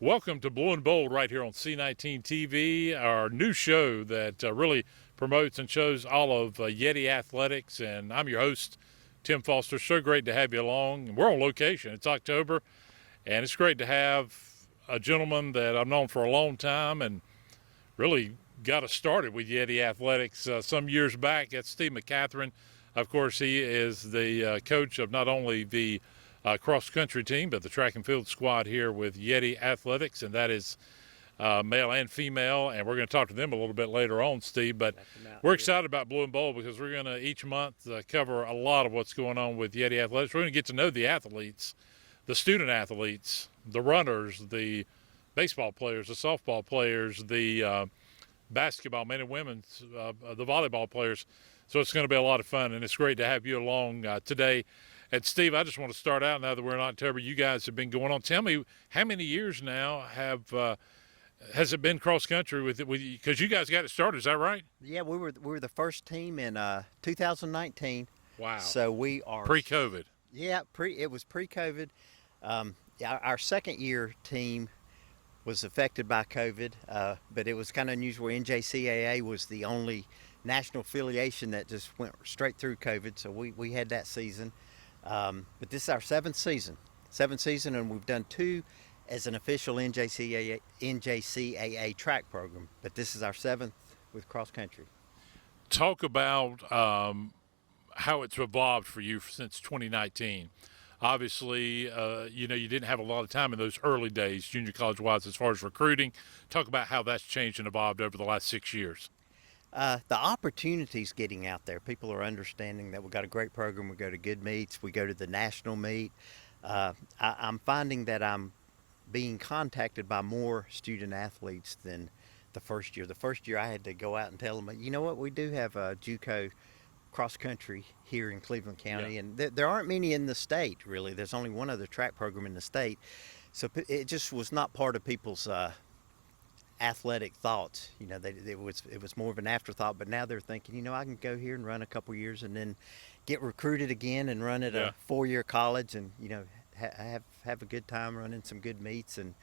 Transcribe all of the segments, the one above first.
Welcome to Blue and Bold right here on C19 TV, our new show that really promotes and shows all of Yeti athletics. And I'm your host, Tim Foster. So great to have you along. We're on location. It's October, and it's great to have a gentleman that I've known for a long time and really got us started with Yeti athletics some years back. That's Steve McCatherine. Of course, he is the coach of not only the cross-country team, but the track and field squad here with Yeti Athletics, and that is male and female, and we're going to talk to them a little bit later on, Steve, but we're excited about Blue and Bold because we're going to each month cover a lot of what's going on with Yeti Athletics. We're going to get to know the athletes, the student athletes, the runners, the baseball players, the softball players, the basketball, men and women, the volleyball players. So it's going to be a lot of fun, and it's great to have you along today. And Steve, I just want to start out now that we're in October. You guys have been going on. Tell me, how many years now has it been cross country with because you guys got it started? Is that right? Yeah, we were the first team in 2019. Wow. So we are pre-COVID. Yeah, it was pre-COVID. Our second year team was affected by COVID, but it was kind of unusual. NJCAA was the only national affiliation that just went straight through COVID, so we had that season. But this is our seventh season, and we've done two as an official NJCAA track program, but this is our seventh with cross country. Talk about how it's evolved for you since 2019. Obviously, you didn't have a lot of time in those early days, junior college wise, as far as recruiting. Talk about how that's changed and evolved over the last 6 years. The opportunities getting out there. People are understanding that we've got a great program. We go to good meets. We go to the national meet. I'm finding that I'm being contacted by more student athletes than the first year. The first year I had to go out and tell them, you know what, we do have a JUCO cross country here in Cleveland County, yeah. And there aren't many in the state, really. There's only one other track program in the state. So it just was not part of people's athletic thoughts. It was more of an afterthought, but now they're thinking, I can go here and run a couple years and then get recruited again and run at a 4-year college and have a good time running some good meets and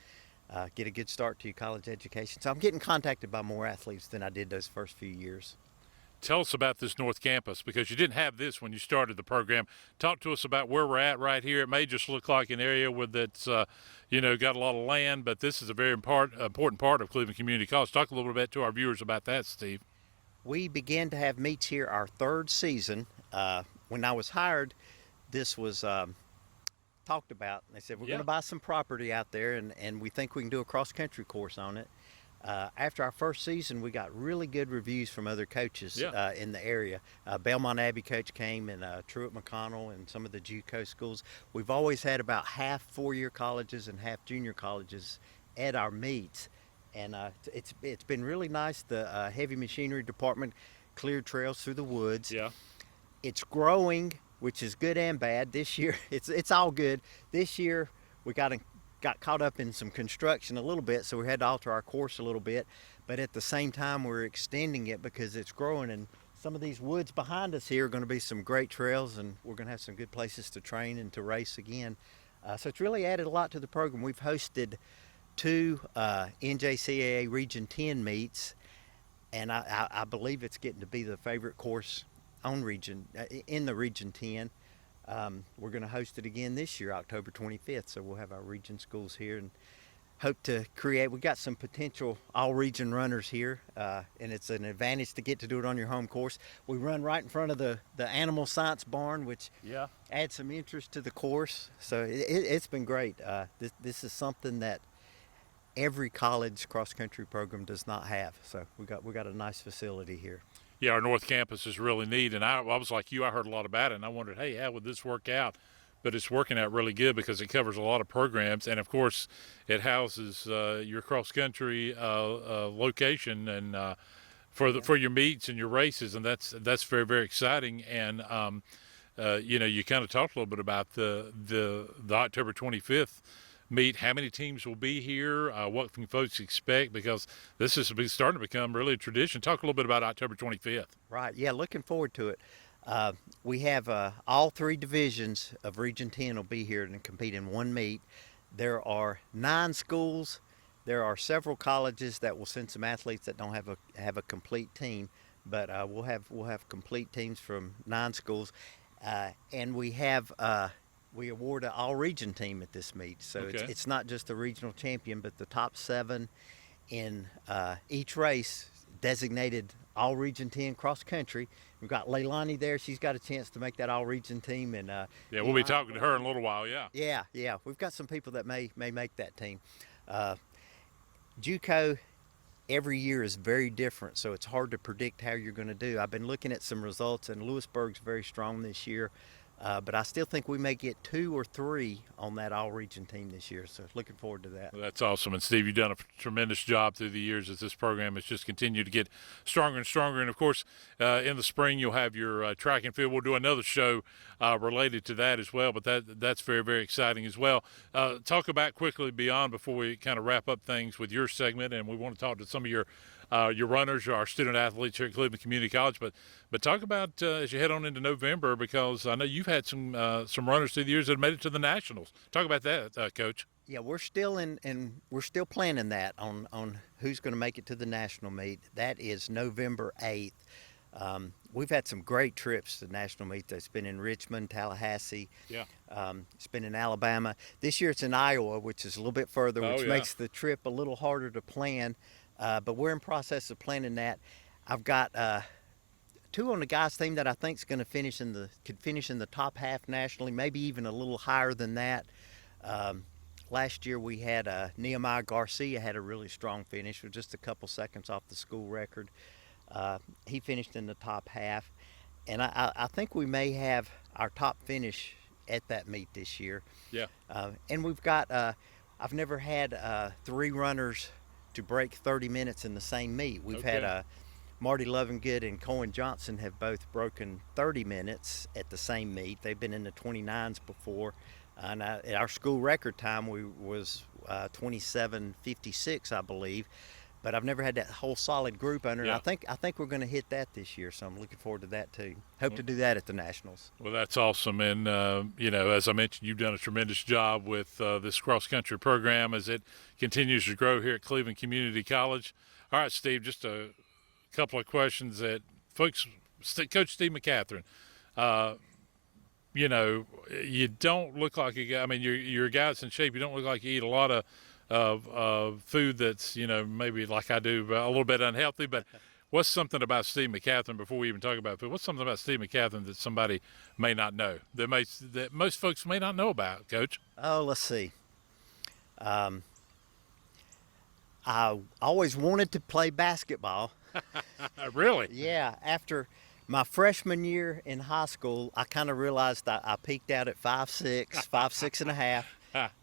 get a good start to your college education. So I'm getting contacted by more athletes than I did those first few years. Tell us about this North Campus, because you didn't have this when you started the program. Talk to us about where we're at right here. It may just look like an area that's got a lot of land, but this is a very important part of Cleveland Community College. Talk a little bit to our viewers about that, Steve. We began to have meets here our third season. When I was hired, this was talked about. They said, we're going to buy some property out there, and we think we can do a cross-country course on it. After our first season, we got really good reviews from other coaches in the area. Belmont Abbey coach came, and Truett McConnell, and some of the JUCO schools. We've always had about half 4-year colleges and half junior colleges at our meets, and it's been really nice. The heavy machinery department cleared trails through the woods. Yeah, it's growing, which is good and bad. This year, it's all good. This year, we got caught up in some construction a little bit, so we had to alter our course a little bit, but at the same time we're extending it because it's growing, and some of these woods behind us here are going to be some great trails, and we're going to have some good places to train and to race again. So it's really added a lot to the program. We've hosted 2 NJCAA Region 10 meets, and I believe it's getting to be the favorite course on in the Region 10. We're going to host it again this year, October 25th, so we'll have our region schools here and hope to create. We've got some potential all-region runners here, and it's an advantage to get to do it on your home course. We run right in front of the animal science barn, which adds some interest to the course, so it's been great. This is something that every college cross-country program does not have, so we got a nice facility here. Yeah, our North Campus is really neat, and I was like you. I heard a lot about it, and I wondered, hey, how would this work out? But it's working out really good because it covers a lot of programs, and of course, it houses your cross country location and for your meets and your races, and that's very very exciting. And you kind of talked a little bit about the October 25th meet. How many teams will be here? What can folks expect? Because this is starting to become really a tradition. Talk a little bit about October 25th. Right. Yeah, looking forward to it. We have all three divisions of Region 10 will be here and compete in one meet. There are 9 schools. There are several colleges that will send some athletes that don't have a complete team, but we'll have complete teams from 9 schools, and we award an all-region team at this meet. So Okay. it's not just the regional champion, but the top 7 in each race designated all Region 10 cross country. We've got Leilani there. She's got a chance to make that all region team. And Yeah, we'll be talking to her in a little while. Yeah. yeah, we've got some people that may make that team. JUCO every year is very different, so it's hard to predict how you're going to do. I've been looking at some results, and Lewisburg's very strong this year. But I still think we may get 2 or 3 on that all-region team this year. So looking forward to that. Well, that's awesome. And Steve, you've done a tremendous job through the years as this program has just continued to get stronger and stronger. And of course, in the spring you'll have your track and field. We'll do another show related to that as well. But that's very very exciting as well. Talk about quickly beyond before we kind of wrap up things with your segment, and we want to talk to some of your runners, our student athletes here at Cleveland Community College. But talk about as you head on into November, because I know you've had some runners through the years that have made it to the nationals. Talk about that, Coach. Yeah, we're still we're still planning that on who's going to make it to the national meet. That is November 8th. We've had some great trips to national meet. It's been in Richmond, Tallahassee. Yeah. It's been in Alabama. This year it's in Iowa, which is a little bit further, which makes the trip a little harder to plan. But we're in process of planning that. I've got 2 on the guys team that I think is going to could finish in the top half nationally, maybe even a little higher than that. Last year we had Nehemiah Garcia had a really strong finish with just a couple seconds off the school record. He finished in the top half, and I think we may have our top finish at that meet this year. Yeah. And we've got I've never had 3 runners to break 30 minutes in the same meet. We've had Marty Lovingood and Cohen Johnson have both broken 30 minutes at the same meet. They've been in the 29s before. And at our school record time was 27:56, I believe. But I've never had that whole solid group under. Yeah. And I think we're going to hit that this year, so I'm looking forward to that too. Hope to do that at the Nationals. Well, that's awesome. And, as I mentioned, you've done a tremendous job with this cross-country program as it continues to grow here at Cleveland Community College. All right, Steve, just a couple of questions that folks, Coach Steve McCatherine, you don't look like a guy. I mean, you're a guy that's in shape. You don't look like you eat a lot of food that's, maybe like I do, a little bit unhealthy. But what's something about Steve McCatherine, before we even talk about food, what's something about Steve McCatherine that somebody may not know, that most folks may not know about, Coach? Oh, let's see. I always wanted to play basketball. Really? Yeah, after my freshman year in high school, I kind of realized I peaked out at 5'6", 5'6.5".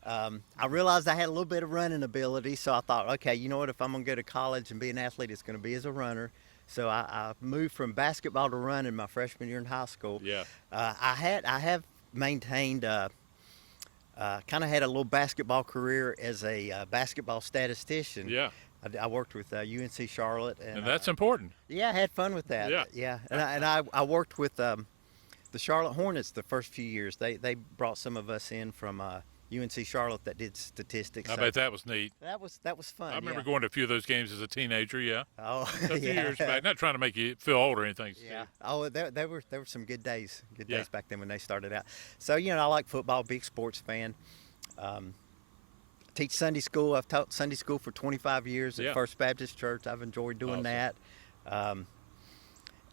I realized I had a little bit of running ability, so I thought, okay, you know what? If I'm gonna go to college and be an athlete, it's gonna be as a runner. So I moved from basketball to running my freshman year in high school. Yeah. I have maintained kind of had a little basketball career as a basketball statistician. Yeah. I worked with UNC Charlotte, And that's important. yeah, I had fun with that. Yeah. And I worked with the Charlotte Hornets the first few years. They brought some of us in from UNC Charlotte that did statistics. I bet that was neat. That was fun. I remember yeah. going to a few of those games as a teenager. Yeah. Oh, A few yeah. years back. Not trying to make you feel old or anything, Steve. Yeah. Oh, there were some good days. Good Yeah. days back then when they started out. So I like football. Big sports fan. Teach Sunday school. I've taught Sunday school for 25 years at Yeah. First Baptist Church. I've enjoyed doing Awesome. that.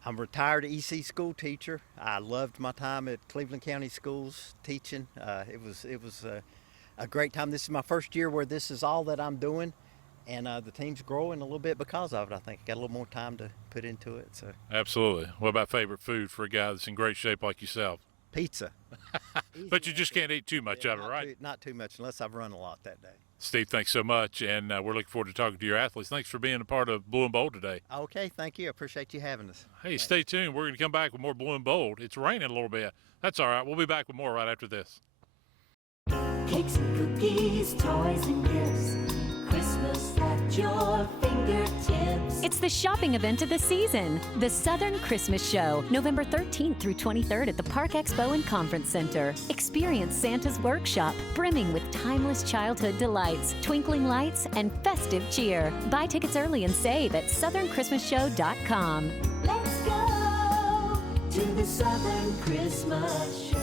I'm a retired EC school teacher. I loved my time at Cleveland County Schools teaching. It was a great time. This is my first year where this is all that I'm doing, and the team's growing a little bit because of it. I think got a little more time to put into it. So Absolutely. What about favorite food for a guy that's in great shape like yourself? pizza. But you just can't eat too much of it, right? Not too much unless I've run a lot that day. Steve, thanks so much, and we're looking forward to talking to your athletes. Thanks for being a part of Blue and Bold today. Okay, thank you. I appreciate you having us. Hey, stay tuned. We're going to come back with more Blue and Bold. It's raining a little bit. That's all right. We'll be back with more right after this. Cakes and cookies, toys and gifts. Christmas at your fingertips. It's the shopping event of the season, the Southern Christmas Show, November 13th through 23rd at the Park Expo and Conference Center. Experience Santa's workshop, brimming with timeless childhood delights, twinkling lights, and festive cheer. Buy tickets early and save at southernchristmasshow.com. Let's go to the Southern Christmas Show.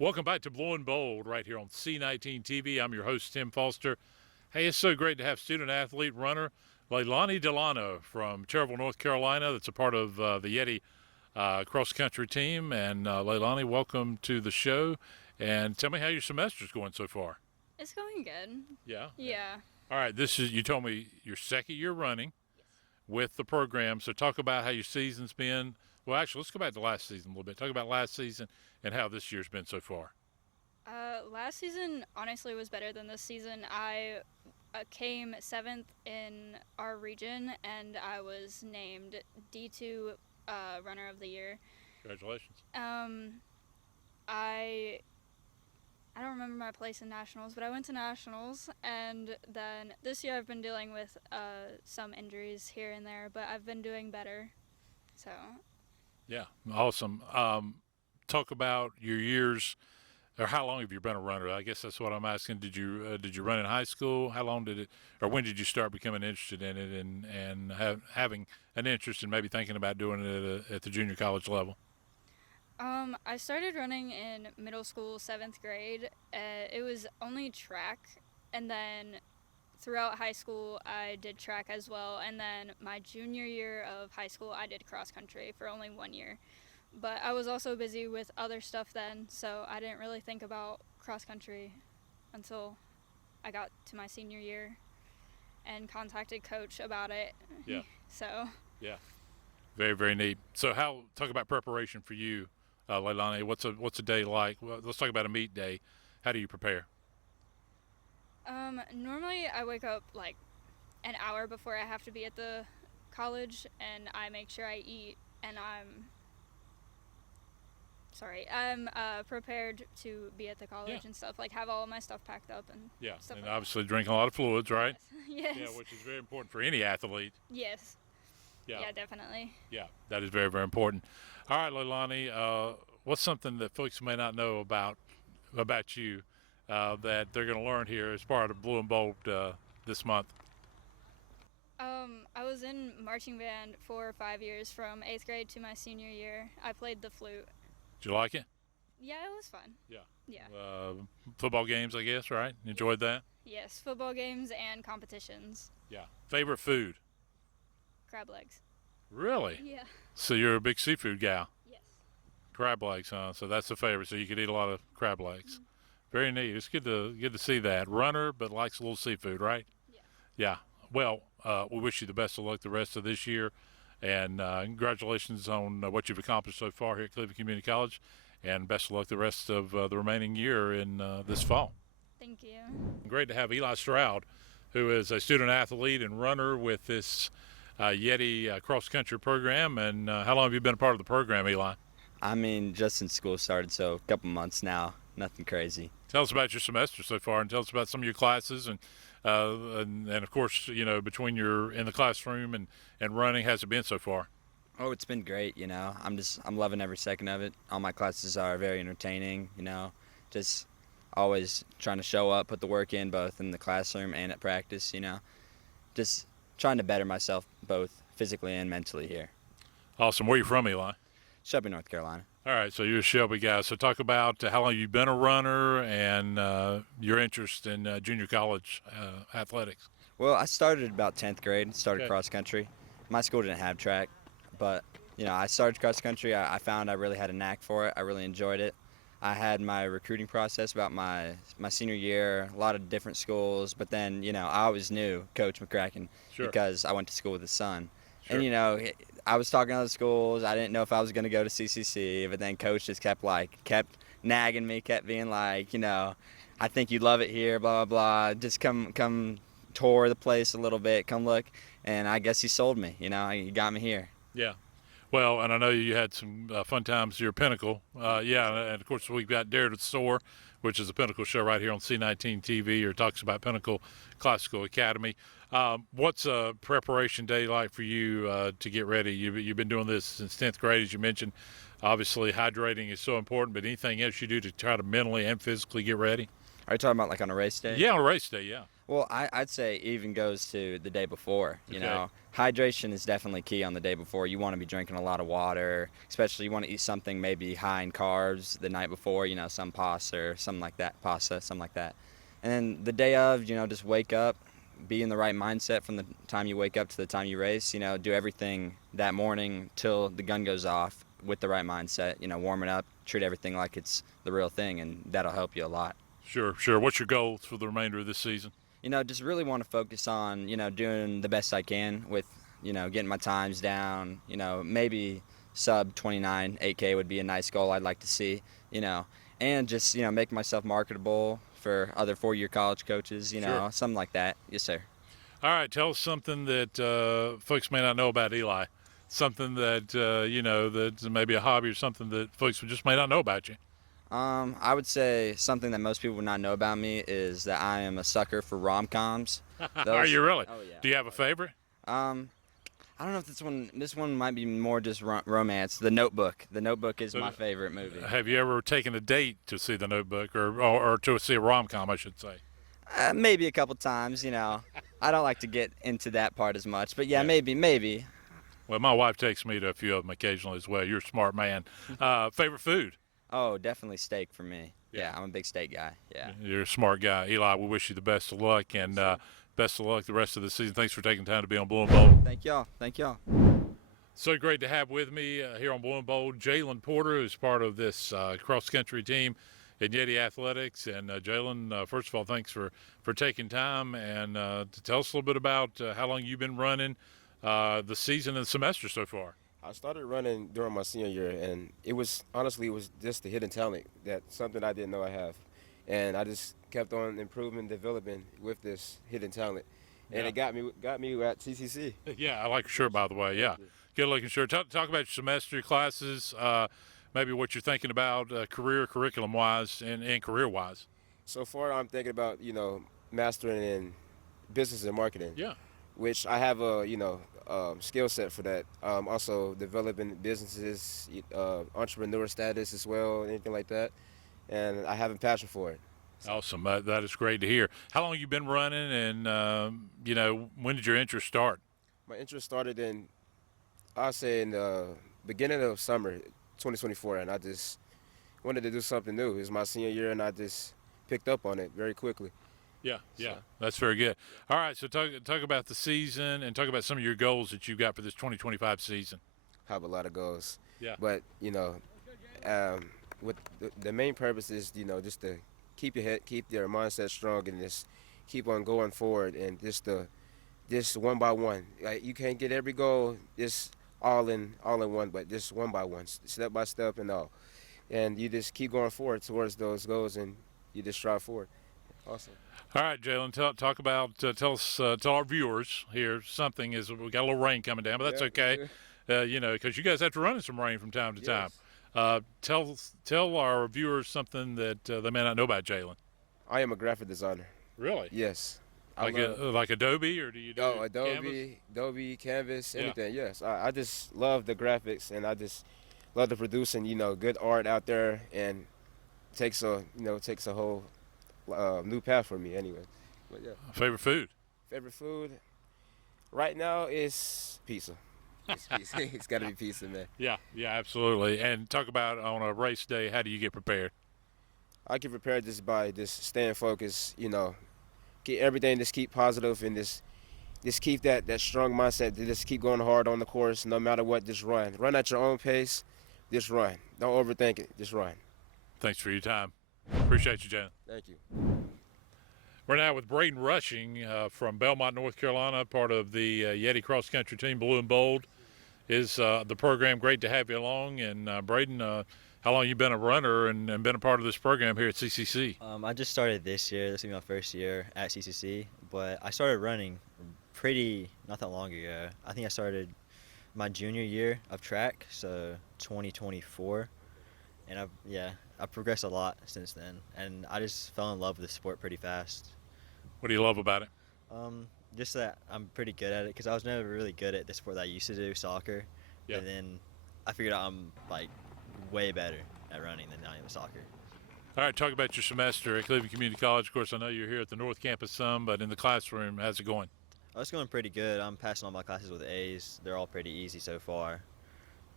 Welcome back to Blue and Bold right here on C19 TV. I'm your host, Tim Foster. Hey, it's so great to have student athlete runner Leilani Delano from Cherville, North Carolina, that's a part of the Yeti cross country team. And Leilani, welcome to the show. And tell me how your semester's going so far. It's going good. Yeah? Yeah. All right, you told me your second year running with the program. So talk about how your season's been. Well, actually, let's go back to last season a little bit. Talk about last season and how this year's been so far. Last season honestly was better than this season. I came 7th in our region, and I was named D2 Runner of the Year. Congratulations. I don't remember my place in nationals, but I went to nationals, and then this year I've been dealing with some injuries here and there, but I've been doing better. So. Yeah, awesome. Talk about your years, or how long have you been a runner? I guess that's what I'm asking. Did you run in high school? How long did it, or when did you start becoming interested in it, and having an interest in maybe thinking about doing it at the junior college level? I started running in middle school, 7th grade. It was only track, and then throughout high school I did track as well, and then my junior year of high school I did cross country for only 1 year. But I was also busy with other stuff then, so I didn't really think about cross country until I got to my senior year and contacted coach about it. Yeah. So. Yeah. Very, very neat. So talk about preparation for you, Leilani. What's a day like? Well, let's talk about a meet day. How do you prepare? Normally I wake up like an hour before I have to be at the college, and I make sure I eat, and I'm prepared to be at the college and stuff, like have all of my stuff packed up and stuff and like obviously drinking a lot of fluids, right? Yes. Yeah, which is very important for any athlete. Yes. Yeah. Yeah, definitely. Yeah, that is very, very important. All right, Leilani, what's something that folks may not know about you that they're going to learn here as part of Blue and Bold this month? I was in marching band for 5 years, from 8th grade to my senior year. I played the flute. Did you like it? Yeah, it was fun. Yeah. Yeah. Football games, I guess, right? Enjoyed that? Yes, football games and competitions. Yeah. Favorite food? Crab legs. Really? Yeah. So you're a big seafood gal? Yes. Crab legs, huh? So that's the favorite. So you could eat a lot of crab legs. Mm-hmm. Very neat. It's good to see that. Runner, but likes a little seafood, right? Yeah. Yeah. Well, we wish you the best of luck the rest of this year. And congratulations on what you've accomplished so far here at Cleveland Community College, and best of luck the rest of the remaining year in this fall. Thank you. Great to have Eli Stroud, who is a student athlete and runner with this Yeti cross country program. And how long have you been a part of the program, Eli? I mean, just since school started, so a couple months now. Nothing crazy. Tell us about your semester so far, and tell us about some of your classes, and of course, you know, between your in the classroom and running, how's it been so far? Oh, it's been great. You know, I'm loving every second of it. All my classes are very entertaining. You know, just always trying to show up, put the work in, both in the classroom and at practice. You know, just trying to better myself both physically and mentally here. Awesome. Where are you from, Eli? Shelby, North Carolina. All right, so you're a Shelby guy. So talk about how long you've been a runner and your interest in junior college athletics. Well, I started about 10th grade, started Okay. cross country. My school didn't have track, but, you know, I started cross country. I found I really had a knack for it. I really enjoyed it. I had my recruiting process about my senior year, a lot of different schools, but then, you know, I always knew Coach McCracken Sure. because I went to school with his son. Sure. And, you know, I was talking to other schools. I didn't know if I was going to go to CCC, but then Coach just kept nagging me, kept being like, you know, I think you'd love it here, blah, blah, blah. Just come tour the place a little bit, come look. And I guess he sold me, you know, he got me here. Yeah. Well, and I know you had some fun times at your Pinnacle. Yeah, and of course we've got Dare to Soar, which is a Pinnacle show right here on C19 TV, or talks about Pinnacle Classical Academy. What's a preparation day like for you to get ready? You've been doing this since 10th grade, as you mentioned. Obviously, hydrating is so important, but anything else you do to try to mentally and physically get ready? Are you talking about like on a race day? Yeah, on a race day, yeah. Well, I'd say even goes to the day before. You Okay. know, hydration is definitely key on the day before. You want to be drinking a lot of water, especially you want to eat something maybe high in carbs the night before. You know, some pasta or something like that, And then the day of, you know, just wake up, be in the right mindset from the time you wake up to the time you race. You know, do everything that morning till the gun goes off with the right mindset. You know, warming up, treat everything like it's the real thing, and that'll help you a lot. Sure, sure. What's your goals for the remainder of this season? You know, just really want to focus on, you know, doing the best I can with, you know, getting my times down. You know, maybe sub 29 8K would be a nice goal I'd like to see, you know, and just, you know, make myself marketable for other four-year college coaches, you know, Sure. something like that. Yes, sir. All right, tell us something that folks may not know about Eli. Something that, you know, that's maybe a hobby or something that folks just may not know about you. I would say something that most people would not know about me is that I am a sucker for rom-coms. Are you really? Oh, yeah. Do you have a favorite? I don't know if this one might be more just romance. The Notebook. The Notebook is my favorite movie. Have you ever taken a date to see The Notebook, or to see a rom-com, I should say? Maybe a couple times, you know. I don't like to get into that part as much, but yeah, maybe. Well, my wife takes me to a few of them occasionally as well. You're a smart man. Favorite food? Oh, definitely steak for me. Yeah. Yeah, I'm a big steak guy. Yeah. You're a smart guy. Eli, we wish you the best of luck, and best of luck the rest of the season. Thanks for taking time to be on Blue and Bold. Thank y'all. So great to have with me here on Blue and Bold Jalen Porter, who's part of this cross-country team in Yeti Athletics. And Jalen, first of all, thanks for taking time and to tell us a little bit about how long you've been running the season and semester so far. I started running during my senior year, and it was just the hidden talent, that something I didn't know I have. And I just kept on improving, developing with this hidden talent. And Yeah. it got me at TCC. Yeah, I like your shirt, by the way. Yeah, good looking shirt. Talk about your semester, your classes, maybe what you're thinking about curriculum-wise and career-wise. So far, I'm thinking about, you know, mastering in business and marketing, Yeah. which I have a, you know, skill set for that. Also developing businesses, entrepreneur status as well, anything like that. And I have a passion for it. Awesome. That is great to hear. How long you been running, and you know, when did your interest start? My interest started in the beginning of summer 2024, and I just wanted to do something new. It was my senior year, and I just picked up on it very quickly. Yeah, So- that's very good. All right, so talk about the season and talk about some of your goals that you've got for this 2025 season. Have a lot of goals. Yeah. But, you know, what the main purpose is, you know, just to keep your mindset strong, and just keep on going forward, and just one by one. Like, you can't get every goal just all in one, but just one by one, step by step and all. And you just keep going forward towards those goals, and you just strive forward. Awesome. All right, Jalen, talk about tell our viewers here something. Is we got a little rain coming down, but that's Yeah, okay. You know, because you guys have to run in some rain from time to time. Tell our viewers something that they may not know about Jalen. I am a graphic designer. Really? Yes. Like Adobe, or do you do Canvas? Adobe, Canvas, Yeah. anything. Yes, I just love the graphics, and I just love the producing. Good art out there, and takes a whole new path for me. Anyway, but yeah. Favorite food? Favorite food right now is pizza. It's pizza. It's got to be pizza, man. Yeah, absolutely. And talk about on a race day, how do you get prepared? I get prepared just by just staying focused. Get everything, just keep positive, and just keep that strong mindset to just keep going hard on the course, no matter what. Just run at your own pace. Just run. Don't overthink it. Just run. Thanks for your time. Appreciate you, Jalen. Thank you. We're now with Braden Rushing from Belmont, North Carolina, part of the Yeti cross country team, Blue and Bold. Is the program. Great to have you along. And Braden, how long you been a runner and been a part of this program here at CCC? I just started this year. This will be my first year at CCC, but I started running not that long ago. I think I started my junior year of track, so 2024, and I've progressed a lot since then, and I just fell in love with the sport pretty fast. What do you love about it? Just that I'm pretty good at it, because I was never really good at the sport that I used to do, soccer. Yeah. And then I figured out I'm like way better at running than I am at soccer. All right, talk about your semester at Cleveland Community College. Of course, I know you're here at the North Campus some, but in the classroom, how's it going? Oh, it's going pretty good. I'm passing all my classes with A's. They're all pretty easy so far.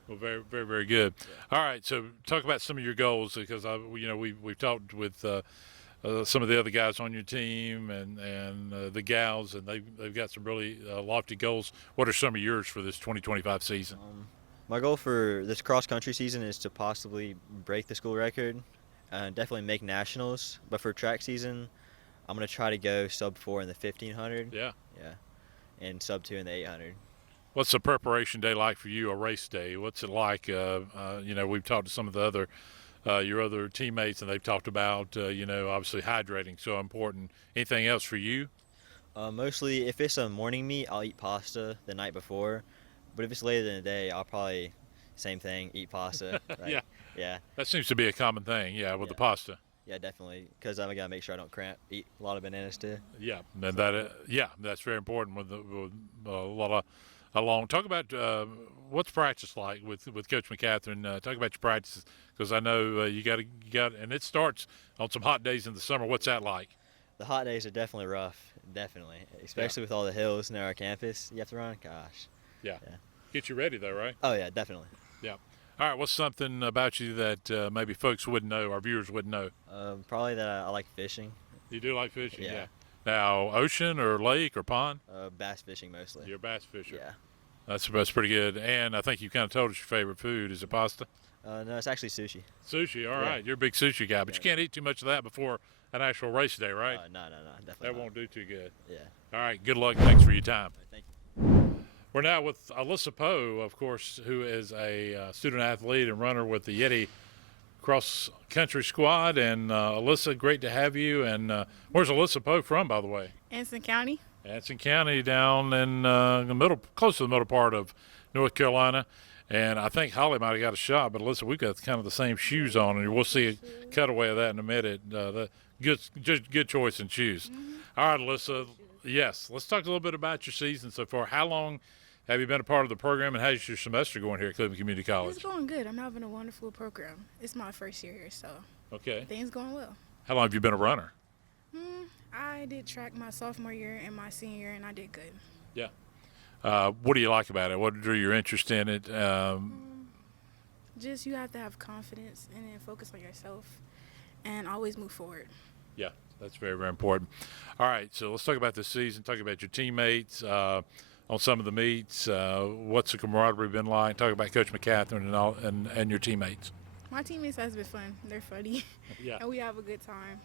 Well, very, very, very good. Yeah. All right, so talk about some of your goals, because we've talked with some of the other guys on your team and the gals, and they've got some really lofty goals. What are some of yours for this 2025 season? My goal for this cross country season is to possibly break the school record and definitely make nationals. But for track season, I'm going to try to go sub 4 in the 1500. Yeah. And sub 2 in the 800. What's the preparation day like for you, a race day? What's it like? We've talked to some of the other your other teammates, and they've talked about obviously hydrating so important. Anything else for you? Mostly, if it's a morning meet, I'll eat pasta the night before. But if it's later in the day, I'll probably same thing, eat pasta. Yeah. That seems to be a common thing. Yeah, with the pasta. Yeah, definitely, because I gotta make sure I don't cramp. Eat a lot of bananas too. Yeah, and that's very important with a lot of long. Talk about what's practice like with Coach McCatherine. Talk about your practices, because I know you got, and it starts on some hot days in the summer. What's that like? The hot days are definitely rough, especially with all the hills near our campus. You have to run. Gosh. Yeah. Get you ready though, right? Oh yeah, definitely. Yeah. All right. What's something about you that maybe folks wouldn't know, our viewers wouldn't know? Probably that I like fishing. You do like fishing? Yeah. Now, ocean or lake or pond? Bass fishing mostly. You're a bass fisher. Yeah. That's pretty good. And I think you kind of told us your favorite food. Is it pasta? No, it's actually sushi. Sushi. All right. You're a big sushi guy, but you can't eat too much of that before an actual race day, right? No, definitely That not. won't do too good. Yeah. All right. Good luck. Thanks for your time. Thank you. We're now with Alyssa Poe, of course, who is a student athlete and runner with the Yeti cross country squad. And Alyssa, great to have you. And where's Alyssa Poe from, by the way? Anson County. Anson County, down in the middle, close to the middle part of North Carolina. And I think Holly might have got a shot, but Alyssa, we've got kind of the same shoes on, and we'll see a cutaway of that in a minute. Good choice in shoes. All right, Alyssa. Yes, let's talk a little bit about your season so far. How long have you been a part of the program, and how's your semester going here at Cleveland Community College? It's going good. I'm having a wonderful program. It's my first year here, so Okay. things going well. How long have you been a runner? I did track my sophomore year and my senior year, and I did good. Yeah. What do you like about it? What drew your interest in it? Just you have to have confidence and then focus on yourself and always move forward. Yeah, that's very, very important. All right, so let's talk about this season. Talk about your teammates on some of the meets. What's the camaraderie been like? Talk about Coach McCatherine and your teammates. My teammates has been fun. They're funny. Yeah. And we have a good time.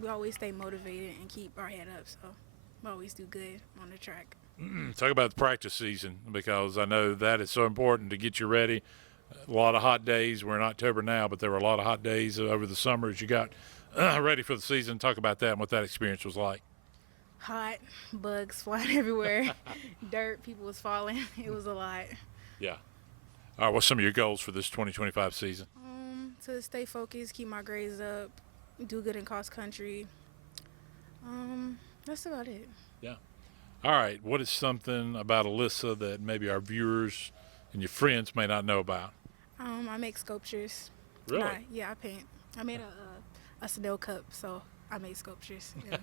We always stay motivated and keep our head up, so we always do good on the track. Talk about the practice season, because I know that is so important to get you ready. A lot of hot days. We're in October now, but there were a lot of hot days over the summer as you got ready for the season. Talk about that and what that experience was like. Hot, bugs flying everywhere, dirt, people was falling. It was a lot. Yeah. All right, what's some of your goals for this 2025 season? To stay focused, keep my grades up, do good in cross country. That's about it. Yeah. All right, what is something about Alyssa that maybe our viewers and your friends may not know about? I make sculptures. Really? Yeah, I paint. I made a snow cup, so I made sculptures. Yeah.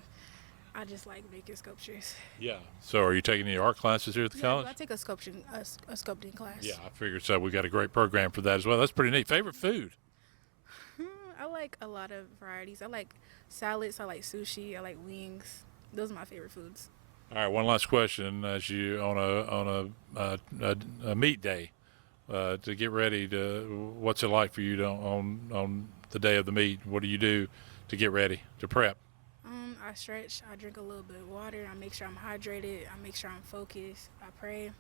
I just like making sculptures. Yeah. So are you taking any art classes here at the college? I take a sculpting class. Yeah, I figured so. We got a great program for that as well. That's pretty neat. Favorite food? I like a lot of varieties. I like salads. I like sushi. I like wings. Those are my favorite foods. All right, one last question. As you on a meet day, to get ready to, what's it like for you to, on the day of the meet? What do you do to get ready to prep? I stretch. I drink a little bit of water. I make sure I'm hydrated. I make sure I'm focused. I pray,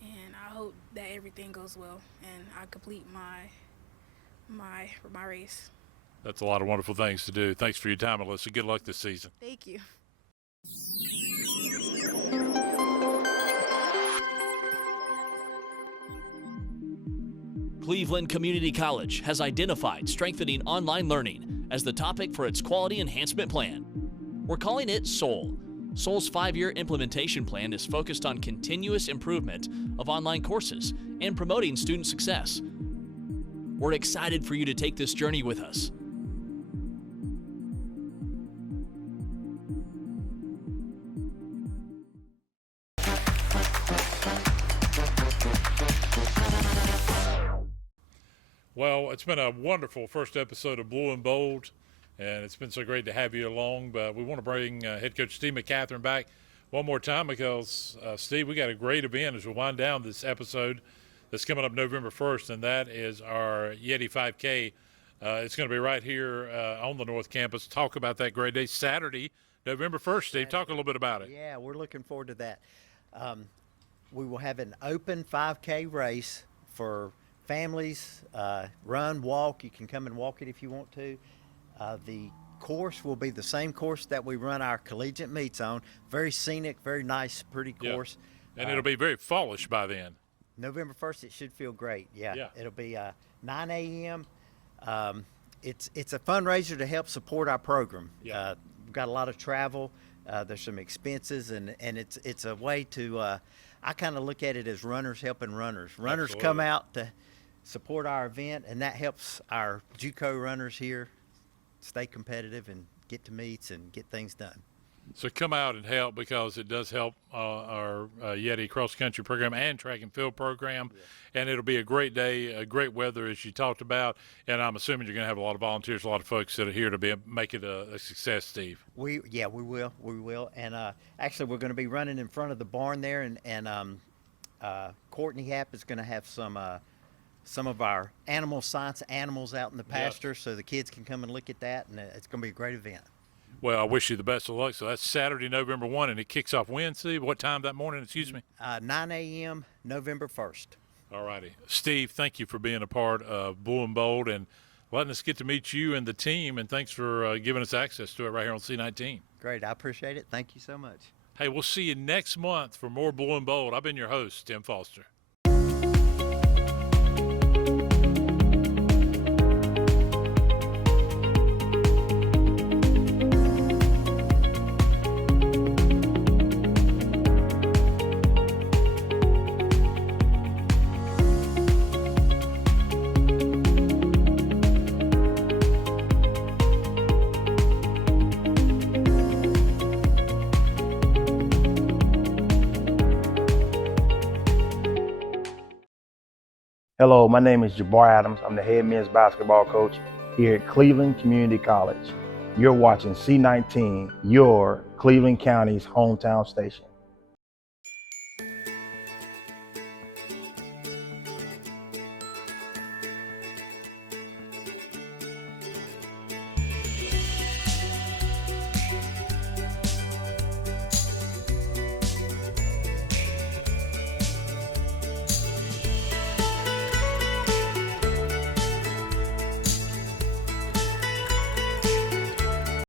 and I hope that everything goes well and I complete my race. That's a lot of wonderful things to do. Thanks for your time, Alyssa. Good luck this season. Thank you. Cleveland Community College has identified strengthening online learning as the topic for its quality enhancement plan. We're calling it SOUL. SOUL's 5-year implementation plan is focused on continuous improvement of online courses and promoting student success. We're excited for you to take this journey with us. Well, it's been a wonderful first episode of Blue and Bold, and it's been so great to have you along. But we want to bring head coach Steve McCatherine back one more time because, Steve, we got a great event as we wind down this episode that's coming up November 1st, and that is our Yeti 5K. It's going to be right here on the North Campus. Talk about that great day, Saturday, November 1st. Steve, talk a little bit about it. Yeah, we're looking forward to that. We will have an open 5K race for families, run, walk. You can come and walk it if you want to. The course will be the same course that we run our collegiate meets on. Very scenic, very nice, pretty course. And it'll be very fallish by then. November 1st, it should feel great. Yeah. It'll be 9 a.m. It's a fundraiser to help support our program. Yeah. We've got a lot of travel. There's some expenses, and it's a way to. I kind of look at it as runners helping runners. Runners come out to support our event, and that helps our JUCO runners here stay competitive and get to meets and get things done. So come out and help, because it does help our Yeti cross-country program and track and field program. Yeah. And it'll be a great day, great weather as you talked about. And I'm assuming you're going to have a lot of volunteers, a lot of folks that are here to make it a success, Steve. We will. And actually, we're going to be running in front of the barn there. And Courtney Happ is going to have some of our animal science animals out in the pasture, so the kids can come and look at that. And it's going to be a great event. Well, I wish you the best of luck. So that's Saturday, November 1, and it kicks off when, Steve? What time that morning, excuse me? 9 a.m., November 1st. All righty. Steve, thank you for being a part of Blue and Bold and letting us get to meet you and the team, and thanks for giving us access to it right here on C19. Great. I appreciate it. Thank you so much. Hey, we'll see you next month for more Blue and Bold. I've been your host, Tim Foster. Hello, my name is Jabbar Adams. I'm the head men's basketball coach here at Cleveland Community College. You're watching C19, your Cleveland County's hometown station.